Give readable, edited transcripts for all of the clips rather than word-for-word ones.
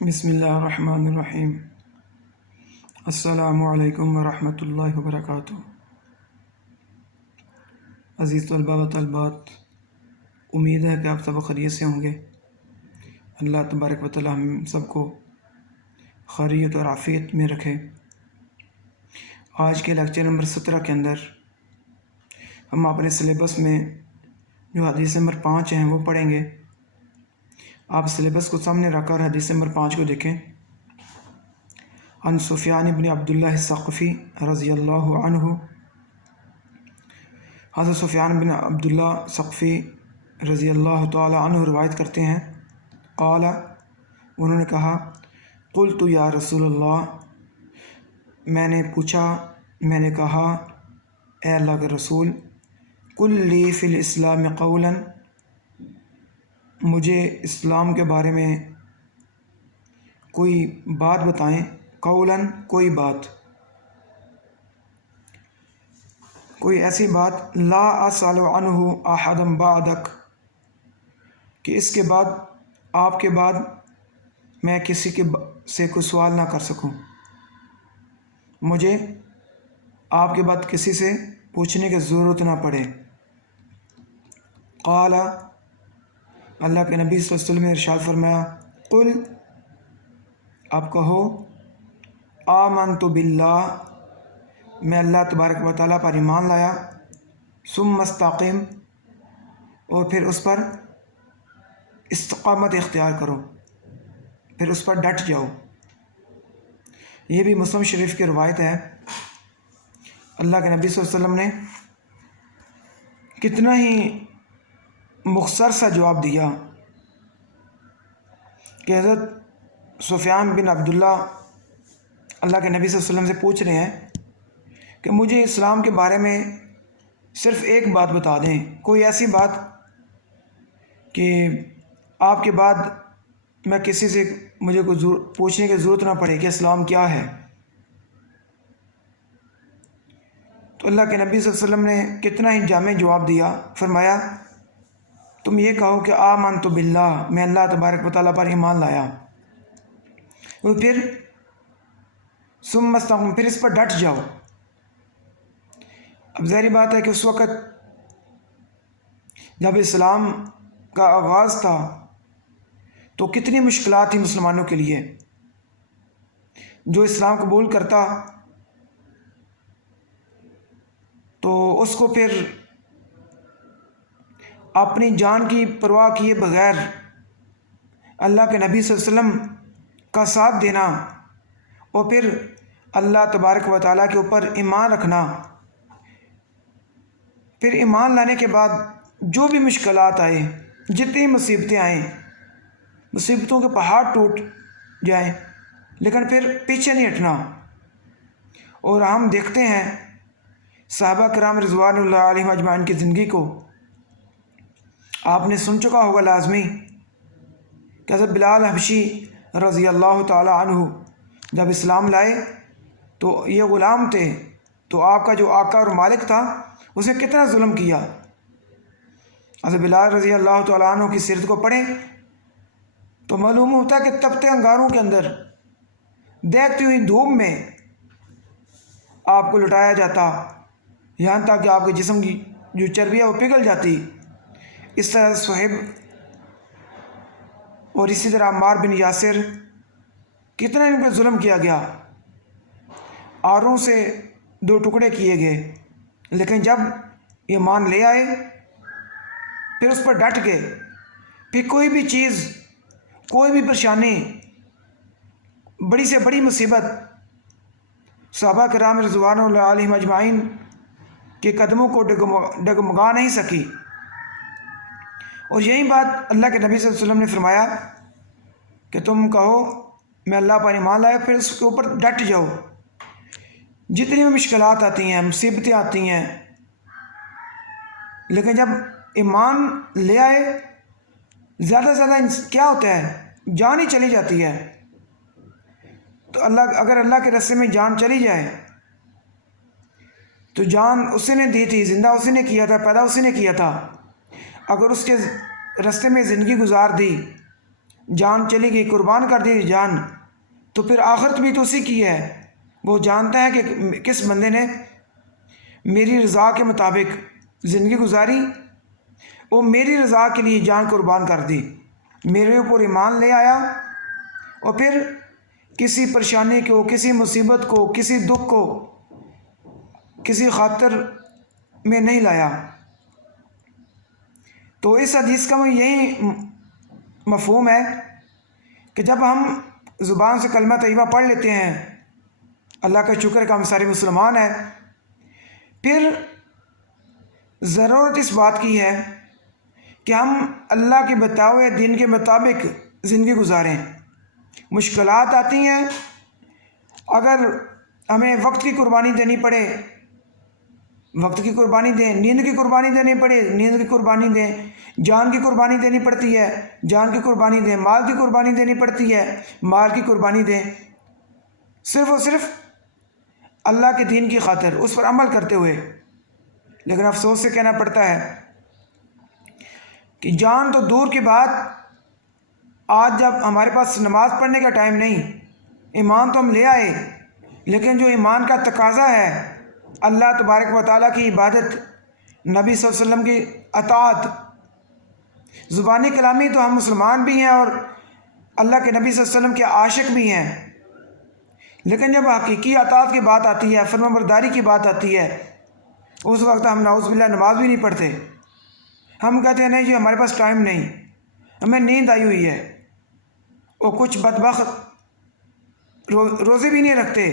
بسم اللہ الرحمن الرحیم۔ السلام علیکم ورحمۃ اللہ وبرکاتہ۔ عزیز طلباء و طالبات، امید ہے کہ آپ سب خیریت سے ہوں گے۔ اللہ تبارک و تعالی ہم سب کو خیریت اور عافیت میں رکھے۔ آج کے لیکچر نمبر 17 کے اندر ہم اپنے سلیبس میں جو حدیث نمبر 5 ہیں وہ پڑھیں گے۔ آپ سلیبس کو سامنے رکھ کر حدیث نمبر 5 کو دیکھیں۔ عن سفیان بن عبداللہ الثقفی رضی اللہ عنہ، حضرت سفیان بن عبداللہ ثقفی رضی اللہ تعالی عنہ روایت کرتے ہیں، قال، انہوں نے کہا، قلت یا رسول اللہ، میں نے پوچھا، میں نے کہا، اے اللہ کے رسول، قل لی فی الاسلام قولا، مجھے اسلام کے بارے میں کوئی بات بتائیں، قولا کوئی بات، کوئی ایسی بات، لا اسأل عنہ احدا بعدک، کہ اس کے بعد، آپ کے بعد میں کسی کے سے کوئی سوال نہ کر سکوں، مجھے آپ کے بعد کسی سے پوچھنے کی ضرورت نہ پڑے۔ قال، اللہ کے نبی صلی اللہ علیہ وسلم نے ارشاد فرمایا، قل، آپ کہو، آمنت باللہ، میں اللہ تبارک و تعالیٰ پر ایمان لایا، ثم استقم، اور پھر اس پر استقامت اختیار کرو، پھر اس پر ڈٹ جاؤ۔ یہ بھی مسلم شریف کی روایت ہے۔ اللہ کے نبی صلی اللہ علیہ وسلم نے کتنا ہی مختصر سا جواب دیا کہ حضرت سفیان بن عبداللہ اللہ کے نبی صلی اللہ علیہ وسلم سے پوچھ رہے ہیں کہ مجھے اسلام کے بارے میں صرف ایک بات بتا دیں، کوئی ایسی بات کہ آپ کے بعد میں کسی سے مجھے کوئی پوچھنے کی ضرورت نہ پڑے کہ اسلام کیا ہے۔ تو اللہ کے نبی صلی اللہ علیہ وسلم نے کتنا ہی جامع جواب دیا، فرمایا، تم یہ کہو کہ آمنت باللہ، میں اللہ تبارک و تعالیٰ پر ایمان لایا، اور پھر ثم استقم، پھر اس پر ڈٹ جاؤ۔ اب ظاہری بات ہے کہ اس وقت جب اسلام کا آغاز تھا تو کتنی مشکلات تھی مسلمانوں کے لیے۔ جو اسلام قبول کرتا تو اس کو پھر اپنی جان کی پرواہ کیے بغیر اللہ کے نبی صلی اللہ علیہ وسلم کا ساتھ دینا، اور پھر اللہ تبارک و تعالیٰ کے اوپر ایمان رکھنا، پھر ایمان لانے کے بعد جو بھی مشکلات آئے، جتنی مصیبتیں آئیں، مصیبتوں کے پہاڑ ٹوٹ جائیں، لیکن پھر پیچھے نہیں ہٹنا۔ اور ہم دیکھتے ہیں صحابہ کرام رضوان اللہ علیہم اجمعین کی زندگی کو، آپ نے سن چکا ہوگا لازمی کہ حضرت بلال حبشی رضی اللہ تعالی عنہ جب اسلام لائے تو یہ غلام تھے، تو آپ کا جو آقا اور مالک تھا اسے کتنا ظلم کیا۔ حضرت بلال رضی اللہ تعالیٰ عنہ کی سیرت کو پڑھیں تو معلوم ہوتا ہے کہ تپتے انگاروں کے اندر، دیکھتی ہوئی دھوپ میں آپ کو لٹایا جاتا، یہاں تک کہ آپ کے جسم کی جو چربی ہے وہ پگھل جاتی۔ اس طرح صہیب اور اسی طرح عمار بن یاسر، کتنا ان پہ ظلم کیا گیا، آروں سے 2 ٹکڑے کیے گئے، لیکن جب ایمان لے آئے پھر اس پر ڈٹ گئے۔ پھر کوئی بھی چیز، کوئی بھی پریشانی، بڑی سے بڑی مصیبت صحابہ کرام رضوان اللہ علیہم اجمعین کے قدموں کو ڈگمگا نہیں سکی۔ اور یہی بات اللہ کے نبی صلی اللہ علیہ وسلم نے فرمایا کہ تم کہو میں اللہ پر ایمان لایا، پھر اس کے اوپر ڈٹ جاؤ۔ جتنی بھی مشکلات آتی ہیں، مصیبتیں آتی ہیں، لیکن جب ایمان لے آئے، زیادہ سے زیادہ کیا ہوتا ہے، جان ہی چلی جاتی ہے۔ تو اگر اللہ کے راستے میں جان چلی جائے تو جان اسی نے دی تھی، زندہ اسی نے کیا تھا، پیدا اسی نے کیا تھا۔ اگر اس کے راستے میں زندگی گزار دی، جان چلی گئی، قربان کر دی جان، تو پھر آخرت بھی تو اسی کی ہے۔ وہ جانتا ہے کہ کس بندے نے میری رضا کے مطابق زندگی گزاری، وہ میری رضا کے لیے جان قربان کر دی، میرے اوپر ایمان لے آیا، اور پھر کسی پریشانی کو، کسی مصیبت کو، کسی دکھ کو کسی خاطر میں نہیں لایا۔ تو اس حدیث کا یہی مفہوم ہے کہ جب ہم زبان سے کلمہ طیبہ پڑھ لیتے ہیں، اللہ کا شکر کہ ہم سارے مسلمان ہیں، پھر ضرورت اس بات کی ہے کہ ہم اللہ کے بتائے ہوئے دین کے مطابق زندگی گزاریں۔ مشکلات آتی ہیں، اگر ہمیں وقت کی قربانی دینی پڑے وقت کی قربانی دیں، نیند کی قربانی دینی پڑے نیند کی قربانی دیں، جان کی قربانی دینی پڑتی ہے جان کی قربانی دیں، مال کی قربانی دینی پڑتی ہے مال کی قربانی دیں، صرف اور صرف اللہ کے دین کی خاطر، اس پر عمل کرتے ہوئے۔ لیکن افسوس سے کہنا پڑتا ہے کہ جان تو دور کی بات، آج جب ہمارے پاس نماز پڑھنے کا ٹائم نہیں، ایمان تو ہم لے آئے، لیکن جو ایمان کا تقاضا ہے، اللہ تبارک و تعالیٰ کی عبادت، نبی صلی اللہ علیہ وسلم کی اطاعت، زبانی کلامی تو ہم مسلمان بھی ہیں اور اللہ کے نبی صلی اللہ علیہ وسلم کے عاشق بھی ہیں، لیکن جب حقیقی اطاعت کی بات آتی ہے، فرمانبرداری کی بات آتی ہے، اس وقت ہم نعوذ باللہ نماز بھی نہیں پڑھتے۔ ہم کہتے ہیں نہیں جی ہمارے پاس ٹائم نہیں، ہمیں نیند آئی ہوئی ہے، اور کچھ بدبخت روزے بھی نہیں رکھتے،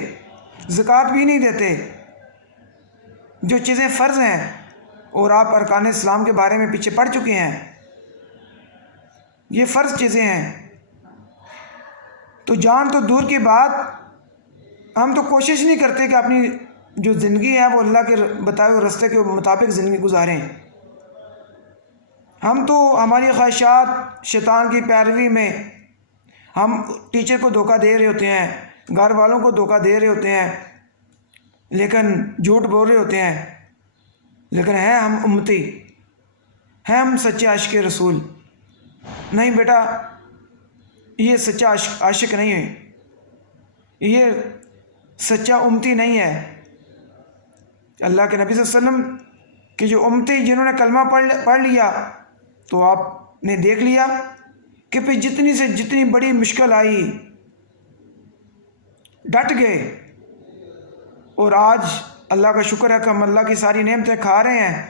زکوٰۃ بھی نہیں دیتے، جو چیزیں فرض ہیں، اور آپ ارکان اسلام کے بارے میں پیچھے پڑھ چکے ہیں، یہ فرض چیزیں ہیں۔ تو جان تو دور کی بات، ہم تو کوشش نہیں کرتے کہ اپنی جو زندگی ہے وہ اللہ کے بتائے ہوئے راستے کے مطابق زندگی گزاریں۔ ہم تو ہماری خواہشات، شیطان کی پیروی میں ہم ٹیچر کو دھوکہ دے رہے ہوتے ہیں، گھر والوں کو دھوکہ دے رہے ہوتے ہیں، لیکن جھوٹ بول رہے ہوتے ہیں، لیکن ہیں ہم امتی، ہیں ہم سچے عاشق رسول۔ نہیں بیٹا، یہ سچا عاشق نہیں ہے، یہ سچا امتی نہیں ہے۔ اللہ کے نبی صلی اللہ علیہ وسلم کہ جو امتی جنہوں نے کلمہ پڑھ لیا، تو آپ نے دیکھ لیا کہ پھر جتنی سے جتنی بڑی مشکل آئی ڈٹ گئے، اور آج اللہ کا شکر ہے کہ ہم اللہ کی ساری نعمتیں کھا رہے ہیں،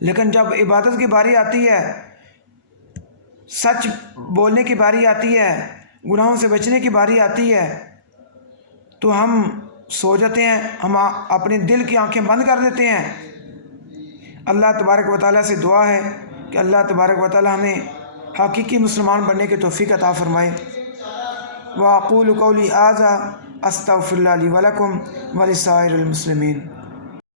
لیکن جب عبادت کی باری آتی ہے، سچ بولنے کی باری آتی ہے، گناہوں سے بچنے کی باری آتی ہے، تو ہم سو جاتے ہیں، ہم اپنے دل کی آنکھیں بند کر دیتے ہیں۔ اللہ تبارک و تعالیٰ سے دعا ہے کہ اللہ تبارک و تعالیٰ ہمیں حقیقی مسلمان بننے کی توفیق عطا فرمائے۔ وَأَقُولُ قَوْلِي هَٰذَا أَسْتَغْفِرُ اللَّهَ لِي وَلَكُمْ وَلِسَائِرِ الْمُسْلِمِينَ۔